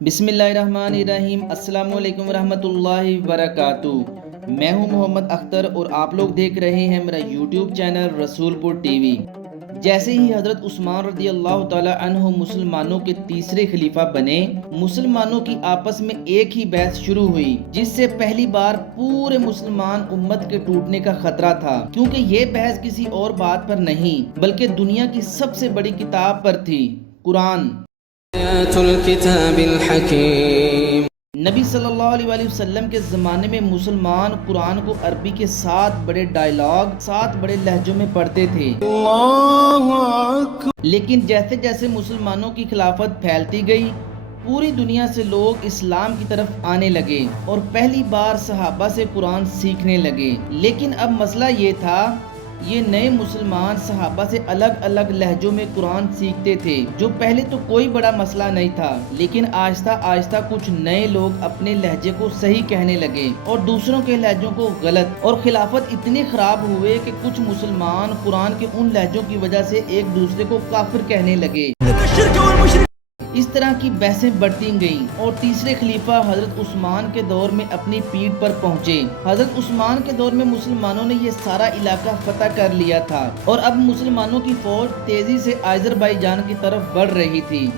بسم اللہ الرحمن الرحیم۔ السلام علیکم ورحمۃ اللہ وبرکاتہ۔ میں ہوں محمد اختر اور آپ لوگ دیکھ رہے ہیں میرا یوٹیوب چینل رسول پور ٹی وی۔ جیسے ہی حضرت عثمان رضی اللہ تعالی عنہ مسلمانوں کے تیسرے خلیفہ بنے، مسلمانوں کی آپس میں ایک ہی بحث شروع ہوئی جس سے پہلی بار پورے مسلمان امت کے ٹوٹنے کا خطرہ تھا، کیونکہ یہ بحث کسی اور بات پر نہیں بلکہ دنیا کی سب سے بڑی کتاب پر تھی، قرآن۔ آیات الکتاب الحکیم۔ نبی صلی اللہ علیہ وآلہ وسلم کے زمانے میں مسلمان قرآن کو عربی کے 7 بڑے ڈائلاگ 7 بڑے لہجوں میں پڑھتے تھے، اللہ اکبر۔ لیکن جیسے جیسے مسلمانوں کی خلافت پھیلتی گئی، پوری دنیا سے لوگ اسلام کی طرف آنے لگے اور پہلی بار صحابہ سے قرآن سیکھنے لگے۔ لیکن اب مسئلہ یہ تھا، یہ نئے مسلمان صحابہ سے الگ الگ لہجوں میں قرآن سیکھتے تھے، جو پہلے تو کوئی بڑا مسئلہ نہیں تھا، لیکن آہستہ آہستہ کچھ نئے لوگ اپنے لہجے کو صحیح کہنے لگے اور دوسروں کے لہجوں کو غلط، اور خلافت اتنی خراب ہوئے کہ کچھ مسلمان قرآن کے ان لہجوں کی وجہ سے ایک دوسرے کو کافر کہنے لگے۔ اس طرح کی بحثیں بڑھتی گئیں اور تیسرے خلیفہ حضرت عثمان کے دور میں اپنی پیٹھ پر پہنچے۔ حضرت عثمان کے دور میں مسلمانوں نے یہ سارا علاقہ فتح کر لیا تھا اور اب مسلمانوں کی فوج تیزی سے آذربائیجان کی طرف بڑھ رہی تھی۔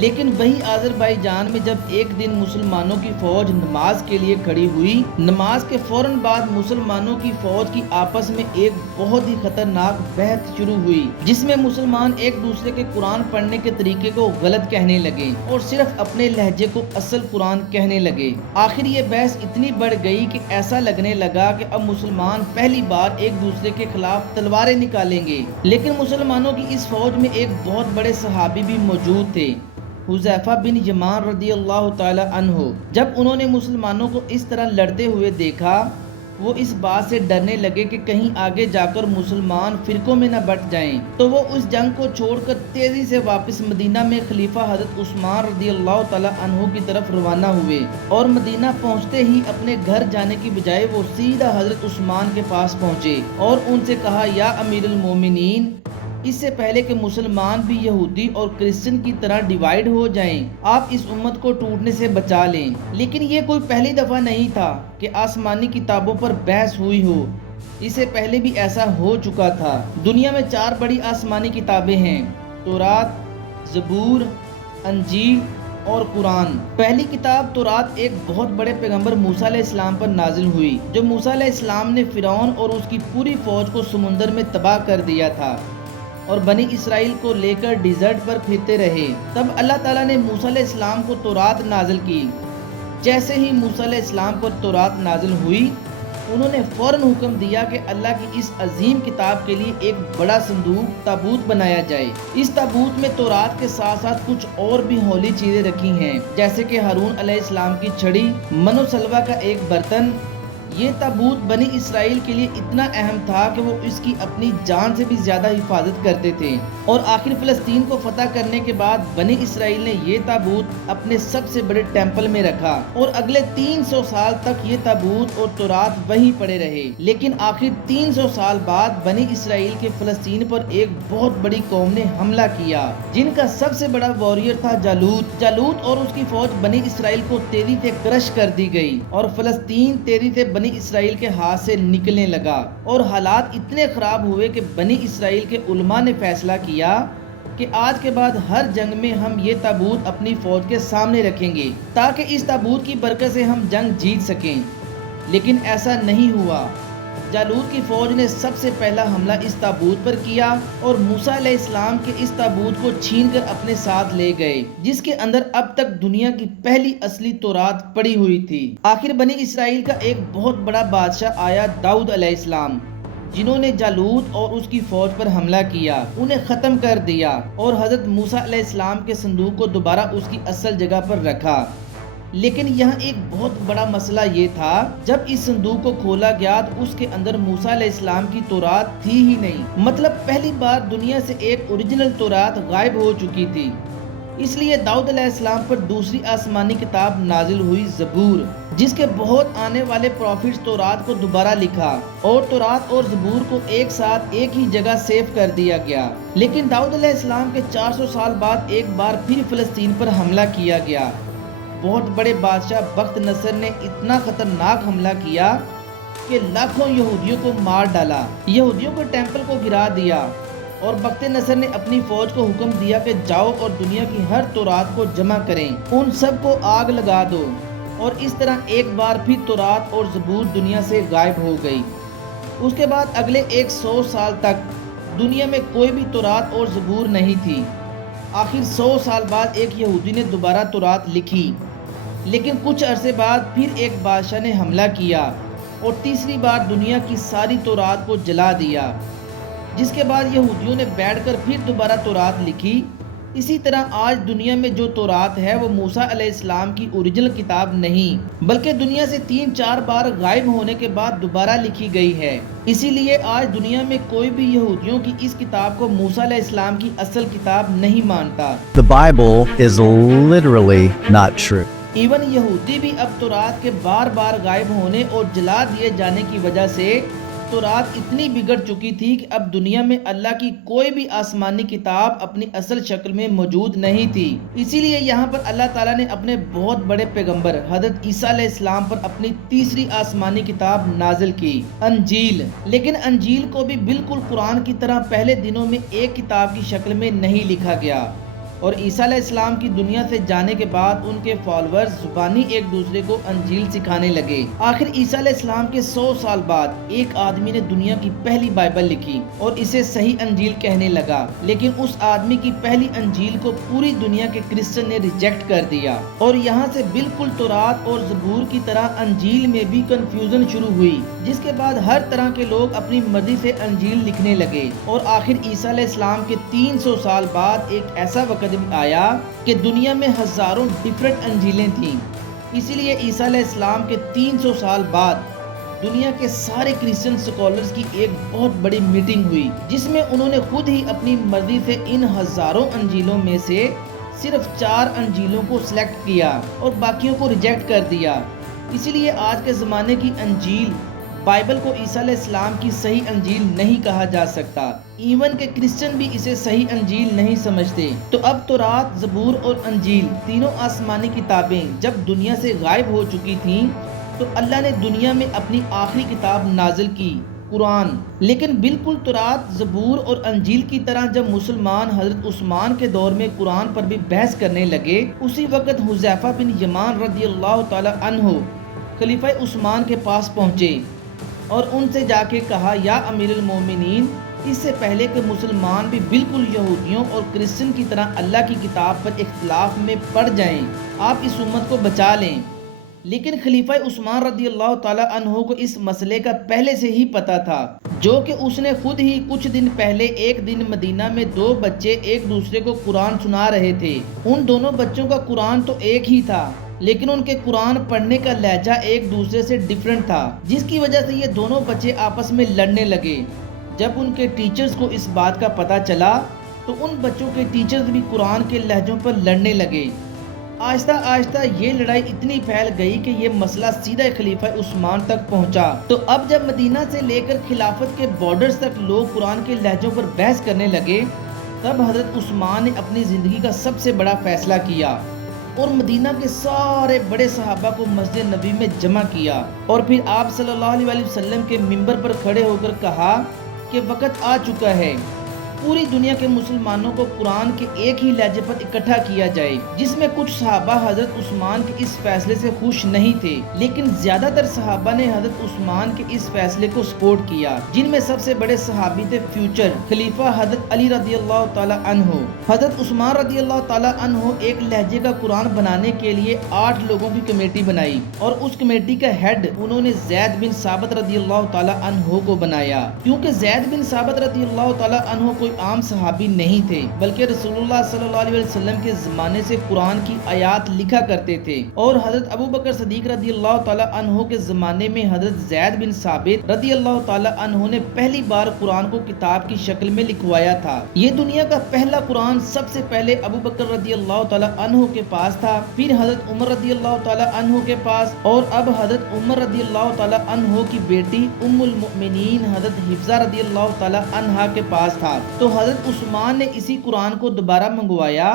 لیکن وہی آذربائیجان میں جب ایک دن مسلمانوں کی فوج نماز کے لیے کھڑی ہوئی، نماز کے فوراً بعد مسلمانوں کی فوج کی آپس میں ایک بہت ہی خطرناک بحث شروع ہوئی، جس میں مسلمان ایک دوسرے کے قرآن پڑھنے کے طریقے کو غلط کہنے لگے اور صرف اپنے لہجے کو اصل قرآن کہنے لگے۔ آخر یہ بحث اتنی بڑھ گئی کہ ایسا لگنے لگا کہ اب مسلمان پہلی بار ایک دوسرے کے خلاف تلواریں نکالیں گے۔ لیکن مسلمانوں کی اس فوج میں ایک بہت بڑے صحابی بھی موجود تھے، حذیفہ بن یمان رضی اللہ تعالی عنہ۔ جب انہوں نے مسلمانوں کو اس طرح لڑتے ہوئے دیکھا، وہ اس بات سے ڈرنے لگے کہ کہیں آگے جا کر مسلمان فرقوں میں نہ بٹ جائیں، تو وہ اس جنگ کو چھوڑ کر تیزی سے واپس مدینہ میں خلیفہ حضرت عثمان رضی اللہ تعالی عنہ کی طرف روانہ ہوئے، اور مدینہ پہنچتے ہی اپنے گھر جانے کی بجائے وہ سیدھا حضرت عثمان کے پاس پہنچے اور ان سے کہا، یا امیر المومنین، اس سے پہلے کہ مسلمان بھی یہودی اور کرسچن کی طرح ڈیوائیڈ ہو جائیں، آپ اس امت کو ٹوٹنے سے بچا لیں۔ لیکن یہ کوئی پہلی دفعہ نہیں تھا کہ آسمانی کتابوں پر بحث ہوئی ہو، اس سے پہلے بھی ایسا ہو چکا تھا۔ دنیا میں 4 بڑی آسمانی کتابیں ہیں، تورات، زبور، انجیل اور قرآن۔ پہلی کتاب تورات ایک بہت بڑے پیغمبر موسیٰ علیہ السلام پر نازل ہوئی، جو موسیٰ علیہ السلام نے فرعون اور اس کی پوری فوج کو سمندر میں تباہ کر دیا تھا اور بنی اسرائیل کو لے کر ڈیزرٹ پر پھرتے رہے۔ تب اللہ تعالیٰ نے موسیٰ علیہ السلام کو تورات نازل کی۔ جیسے ہی موسیٰ علیہ السلام پر تورات نازل ہوئی، انہوں نے فوراً حکم دیا کہ اللہ کی اس عظیم کتاب کے لیے ایک بڑا صندوق تابوت بنایا جائے۔ اس تابوت میں تورات کے ساتھ ساتھ کچھ اور بھی ہولی چیزیں رکھی ہیں، جیسے کہ ہارون علیہ السلام کی چھڑی، من و سلوہ کا ایک برتن۔ یہ تابوت بنی اسرائیل کے لیے اتنا اہم تھا کہ وہ اس کی اپنی جان سے بھی زیادہ حفاظت کرتے تھے، اور آخر فلسطین کو فتح کرنے کے بعد بنی اسرائیل نے یہ تابوت اپنے سب سے بڑے ٹیمپل میں رکھا، اور اگلے 300 سال تک یہ تابوت اور تورات وہیں پڑے رہے۔ لیکن آخر 300 سال بعد بنی اسرائیل کے فلسطین پر ایک بہت بڑی قوم نے حملہ کیا، جن کا سب سے بڑا واریر تھا جالوت اور اس کی فوج بنی اسرائیل کو تیزی سے کرش کر دی گئی، اور فلسطین تیزی سے بنی اسرائیل کے ہاتھ سے نکلنے لگا، اور حالات اتنے خراب ہوئے کہ بنی اسرائیل کے علماء نے فیصلہ کیا کہ آج کے بعد ہر جنگ میں ہم یہ تابوت اپنی فوج کے سامنے رکھیں گے تاکہ اس تابوت کی برکت سے ہم جنگ جیت سکیں۔ لیکن ایسا نہیں ہوا۔ جالوت کی فوج نے سب سے پہلا حملہ اس تابوت پر کیا اور موسیٰ علیہ السلام کے اس تابوت کو چھین کر اپنے ساتھ لے گئے، جس کے اندر اب تک دنیا کی پہلی اصلی تورات پڑی ہوئی تھی۔ آخر بنی اسرائیل کا ایک بہت بڑا بادشاہ آیا، داؤد علیہ السلام، جنہوں نے جالوت اور اس کی فوج پر حملہ کیا، انہیں ختم کر دیا اور حضرت موسیٰ علیہ السلام کے صندوق کو دوبارہ اس کی اصل جگہ پر رکھا۔ لیکن یہاں ایک بہت بڑا مسئلہ یہ تھا، جب اس صندوق کو کھولا گیا تو اس کے اندر موسیٰ علیہ السلام کی تورات تھی ہی نہیں، مطلب پہلی بار دنیا سے ایک اوریجنل تورات غائب ہو چکی تھی۔ اس لیے داؤد علیہ السلام پر دوسری آسمانی کتاب نازل ہوئی، زبور، جس کے بہت آنے والے پروفٹس تورات کو دوبارہ لکھا، اور تورات اور زبور کو ایک ساتھ ایک ہی جگہ سیو کر دیا گیا۔ لیکن داؤد علیہ السلام کے 400 سال بعد ایک بار پھر فلسطین پر حملہ کیا گیا، بہت بڑے بادشاہ بخت نصر نے اتنا خطرناک حملہ کیا کہ لاکھوں یہودیوں کو مار ڈالا، یہودیوں کے ٹیمپل کو گرا دیا، اور بخت نصر نے اپنی فوج کو حکم دیا کہ جاؤ اور دنیا کی ہر تورات کو جمع کریں، ان سب کو آگ لگا دو، اور اس طرح ایک بار پھر تورات اور زبور دنیا سے غائب ہو گئی۔ اس کے بعد اگلے 100 سال تک دنیا میں کوئی بھی تورات اور زبور نہیں تھی۔ آخر 100 سال بعد ایک یہودی نے دوبارہ تورات لکھی، لیکن کچھ عرصے بعد پھر ایک بادشاہ نے حملہ کیا اور تیسری بار دنیا کی ساری تورات کو جلا دیا، جس کے بعد یہودیوں نے بیٹھ کر پھر دوبارہ تورات لکھی۔ اسی طرح آج دنیا میں جو تورات ہے وہ موسیٰ علیہ السلام کی اوریجنل کتاب نہیں، بلکہ دنیا سے 3-4 بار غائب ہونے کے بعد دوبارہ لکھی گئی ہے۔ اسی لیے آج دنیا میں کوئی بھی یہودیوں کی اس کتاب کو موسیٰ علیہ السلام کی اصل کتاب نہیں مانتا۔ The Bible is literally not true. Even یہودی بھی اب تورات کے بار بار غائب ہونے اور جلا دیے جانے کی وجہ سے تورات اتنی بگڑ چکی تھی کہ اب دنیا میں اللہ کی کوئی بھی آسمانی کتاب اپنی اصل شکل میں موجود نہیں تھی۔ اسی لیے یہاں پر اللہ تعالیٰ نے اپنے بہت بڑے پیغمبر حضرت عیسیٰ علیہ السلام پر اپنی تیسری آسمانی کتاب نازل کی، انجیل۔ لیکن انجیل کو بھی بالکل قرآن کی طرح پہلے دنوں میں ایک کتاب کی شکل میں نہیں لکھا گیا، اور عیسیٰ علیہ السلام کی دنیا سے جانے کے بعد ان کے فالورز زبانی ایک دوسرے کو انجیل سکھانے لگے۔ آخر عیسیٰ علیہ السلام کے 100 سال بعد ایک آدمی نے دنیا کی پہلی بائبل لکھی اور اسے صحیح انجیل کہنے لگا، لیکن اس آدمی کی پہلی انجیل کو پوری دنیا کے کرسچن نے ریجیکٹ کر دیا، اور یہاں سے بالکل تورات اور زبور کی طرح انجیل میں بھی کنفیوژن شروع ہوئی، جس کے بعد ہر طرح کے لوگ اپنی مرضی سے انجیل لکھنے لگے، اور آخر عیسیٰ علیہ السلام کے 300 سال بعد ایک ایسا وقت آیا کہ دنیا میں ہزاروں ڈیفرنٹ انجیلیں تھیں۔ اسی لیے عیسیٰ علیہ السلام کے 300 سال بعد دنیا کے سارے کرسچن سکولرز کی ایک بہت بڑی میٹنگ ہوئی، جس میں انہوں نے خود ہی اپنی مرضی سے ان ہزاروں انجیلوں میں سے صرف 4 انجیلوں کو سلیکٹ کیا اور باقیوں کو ریجیکٹ کر دیا۔ اسی لیے آج کے زمانے کی انجیل بائبل کو عیسیٰ علیہ السلام کی صحیح انجیل نہیں کہا جا سکتا، ایون کہ کرسچن بھی اسے صحیح انجیل نہیں سمجھتے۔ تو اب تورات، زبور اور انجیل تینوں آسمانی کتابیں جب دنیا سے غائب ہو چکی تھیں تو اللہ نے دنیا میں اپنی آخری کتاب نازل کی، قرآن۔ لیکن بالکل تورات، زبور اور انجیل کی طرح جب مسلمان حضرت عثمان کے دور میں قرآن پر بھی بحث کرنے لگے، اسی وقت حذیفہ بن یمان رضی اللہ تعالی عنہ خلیفہ عثمان کے پاس پہنچے اور ان سے جا کے کہا، یا امیر المومنین، اس سے پہلے کہ مسلمان بھی بالکل یہودیوں اور کرسچن کی طرح اللہ کی کتاب پر اختلاف میں پڑ جائیں، آپ اس امت کو بچا لیں۔ لیکن خلیفہ عثمان رضی اللہ تعالی عنہ کو اس مسئلے کا پہلے سے ہی پتہ تھا، جو کہ اس نے خود ہی کچھ دن پہلے ایک دن مدینہ میں 2 بچے ایک دوسرے کو قرآن سنا رہے تھے۔ ان دونوں بچوں کا قرآن تو ایک ہی تھا، لیکن ان کے قرآن پڑھنے کا لہجہ ایک دوسرے سے ڈیفرنٹ تھا، جس کی وجہ سے یہ دونوں بچے آپس میں لڑنے لگے۔ جب ان کے ٹیچرز کو اس بات کا پتہ چلا تو ان بچوں کے ٹیچرز بھی قرآن کے لہجوں پر لڑنے لگے۔ آہستہ آہستہ یہ لڑائی اتنی پھیل گئی کہ یہ مسئلہ سیدھا خلیفہ عثمان تک پہنچا۔ تو اب جب مدینہ سے لے کر خلافت کے بارڈرز تک لوگ قرآن کے لہجوں پر بحث کرنے لگے، تب حضرت عثمان نے اپنی زندگی کا سب سے بڑا فیصلہ کیا اور مدینہ کے سارے بڑے صحابہ کو مسجد نبی میں جمع کیا، اور پھر آپ صلی اللہ علیہ وسلم کے منبر پر کھڑے ہو کر کہا کہ وقت آ چکا ہے، پوری دنیا کے مسلمانوں کو قرآن کے ایک ہی لہجے پر اکٹھا کیا جائے، جس میں کچھ صحابہ حضرت عثمان کے اس فیصلے سے خوش نہیں تھے، لیکن زیادہ تر صحابہ نے حضرت عثمان کے اس فیصلے کو سپورٹ کیا، جن میں سب سے بڑے صحابی تھے فیوچر خلیفہ حضرت علی رضی اللہ تعالی عنہ۔ حضرت عثمان رضی اللہ تعالی عنہ ایک لہجے کا قرآن بنانے کے لیے 8 لوگوں کی کمیٹی بنائی، اور اس کمیٹی کا ہیڈ انہوں نے زید بن ثابت رضی اللہ تعالی عنہ کو بنایا، کیونکہ زید بن ثابت رضی اللہ تعالی عنہ کوئی عام صحابی نہیں تھے، بلکہ رسول اللہ صلی اللہ علیہ وسلم کے زمانے سے قرآن کی آیات لکھا کرتے تھے، اور حضرت ابو بکر صدیق رضی اللہ تعالی عنہ کے زمانے میں حضرت زید بن ثابت رضی اللہ تعالی عنہ نے پہلی بار قرآن کو کتاب کی شکل میں لکھوایا تھا۔ یہ دنیا کا پہلا قرآن سب سے پہلے ابو بکر رضی اللہ تعالی عنہ کے پاس تھا، پھر حضرت عمر رضی اللہ تعالی عنہ کے پاس، اور اب حضرت عمر رضی اللہ تعالی عنہ کی بیٹی ام المؤمنین حضرت حفصہ رضی اللہ تعالی عنہا کے پاس تھا۔ تو حضرت عثمان نے اسی قرآن کو دوبارہ منگوایا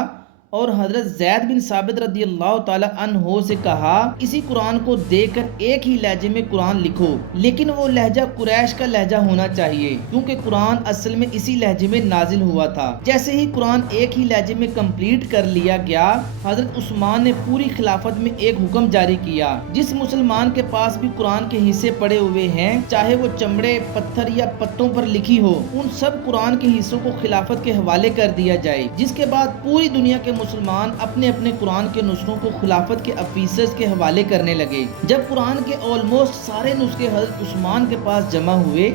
اور حضرت زید بن ثابت رضی اللہ تعالی عنہ سے کہا اسی قرآن کو دیکھ کر ایک ہی لہجے میں قرآن لکھو، لیکن وہ لہجہ قریش کا لہجہ ہونا چاہیے، کیونکہ قرآن اصل میں اسی لہجے میں نازل ہوا تھا۔ جیسے ہی قرآن ایک ہی لہجے میں کمپلیٹ کر لیا گیا، حضرت عثمان نے پوری خلافت میں ایک حکم جاری کیا، جس مسلمان کے پاس بھی قرآن کے حصے پڑے ہوئے ہیں، چاہے وہ چمڑے، پتھر یا پتوں پر لکھی ہو، ان سب قرآن کے حصوں کو خلافت کے حوالے کر دیا جائے۔ جس کے بعد پوری دنیا کے مسلمان اپنے اپنے قرآن کے نسخوں کو خلافت کے آفیسرز کے حوالے کرنے لگے۔ جب قرآن کے آلموسٹ سارے نسخے حضرت عثمان کے پاس جمع ہوئے،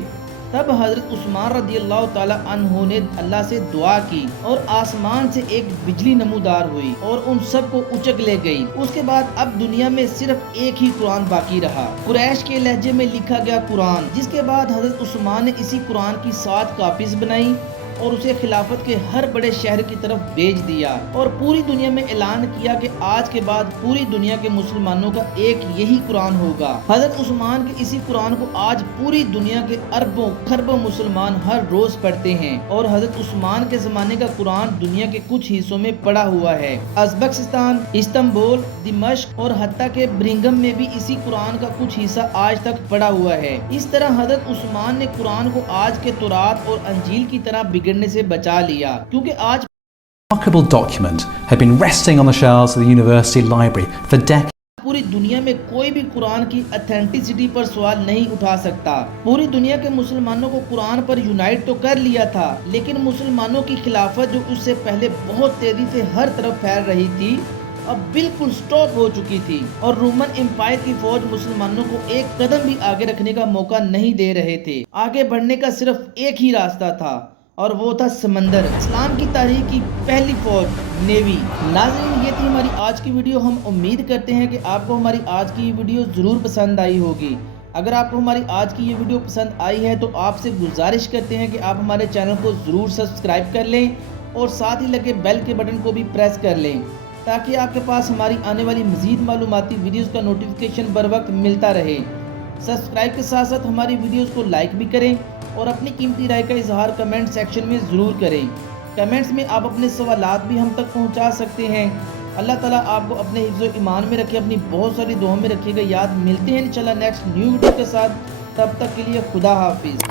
تب حضرت عثمان رضی اللہ تعالی عنہ نے اللہ سے دعا کی اور آسمان سے ایک بجلی نمودار ہوئی اور ان سب کو اچک لے گئی۔ اس کے بعد اب دنیا میں صرف ایک ہی قرآن باقی رہا، قریش کے لہجے میں لکھا گیا قرآن، جس کے بعد حضرت عثمان نے اسی قرآن کی 7 کاپیز بنائی اور اسے خلافت کے ہر بڑے شہر کی طرف بھیج دیا اور پوری دنیا میں اعلان کیا کہ آج کے بعد پوری دنیا کے مسلمانوں کا ایک یہی قرآن ہوگا۔ حضرت عثمان کے اسی قرآن کو آج پوری دنیا کے اربوں خربوں مسلمان ہر روز پڑھتے ہیں اور حضرت عثمان کے زمانے کا قرآن دنیا کے کچھ حصوں میں پڑا ہوا ہے۔ ازبکستان، استنبول، دمشق اور حتیٰ کہ برنگم میں بھی اسی قرآن کا کچھ حصہ آج تک پڑا ہوا ہے۔ اس طرح حضرت عثمان نے قرآن کو آج کے تورات اور انجیل کی طرح بگڑنے سے بچا لیا، کیونکہ آج remarkable document had been resting on the shelves of the university library for decades. پوری دنیا میں کوئی بھی قرآن کی اتھینٹسٹی پر سوال نہیں اٹھا سکتا۔ پوری دنیا کے مسلمانوں کو قرآن پر یونائٹ تو کر لیا تھا، لیکن مسلمانوں کی خلافت جو اس سے پہلے بہت تیزی سے ہر طرف پھیل رہی تھی، اب بالکل سٹاپ ہو چکی تھی اور رومن امپائر کی فوج مسلمانوں کو ایک قدم بھی آگے رکھنے کا موقع نہیں دے رہے تھے۔ آگے بڑھنے کا صرف ایک ہی راستہ تھا اور وہ تھا سمندر۔ اسلام کی تاریخ کی پہلی فوج نیوی۔ ناظرین، یہ تھی ہماری آج کی ویڈیو۔ ہم امید کرتے ہیں کہ آپ کو ہماری آج کی ویڈیو ضرور پسند آئی ہوگی۔ اگر آپ کو ہماری آج کی یہ ویڈیو پسند آئی ہے تو آپ سے گزارش کرتے ہیں کہ آپ ہمارے چینل کو ضرور سبسکرائب کر لیں اور ساتھ ہی لگے بیل کے بٹن کو بھی پریس کر لیں، تاکہ آپ کے پاس ہماری آنے والی مزید معلوماتی ویڈیوز کا نوٹیفیکیشن بر وقت ملتا رہے۔ سبسکرائب کے ساتھ ساتھ ہماری ویڈیوز کو لائک بھی کریں اور اپنی قیمتی رائے کا اظہار کمنٹ سیکشن میں ضرور کریں۔ کمنٹس میں آپ اپنے سوالات بھی ہم تک پہنچا سکتے ہیں۔ اللہ تعالیٰ آپ کو اپنے حفظ و ایمان میں رکھے، اپنی بہت ساری دعاؤں میں رکھے گا۔ یاد ملتے ہیں انشاءاللہ نیکسٹ نیو ویڈیو کے ساتھ، تب تک کے لیے خدا حافظ۔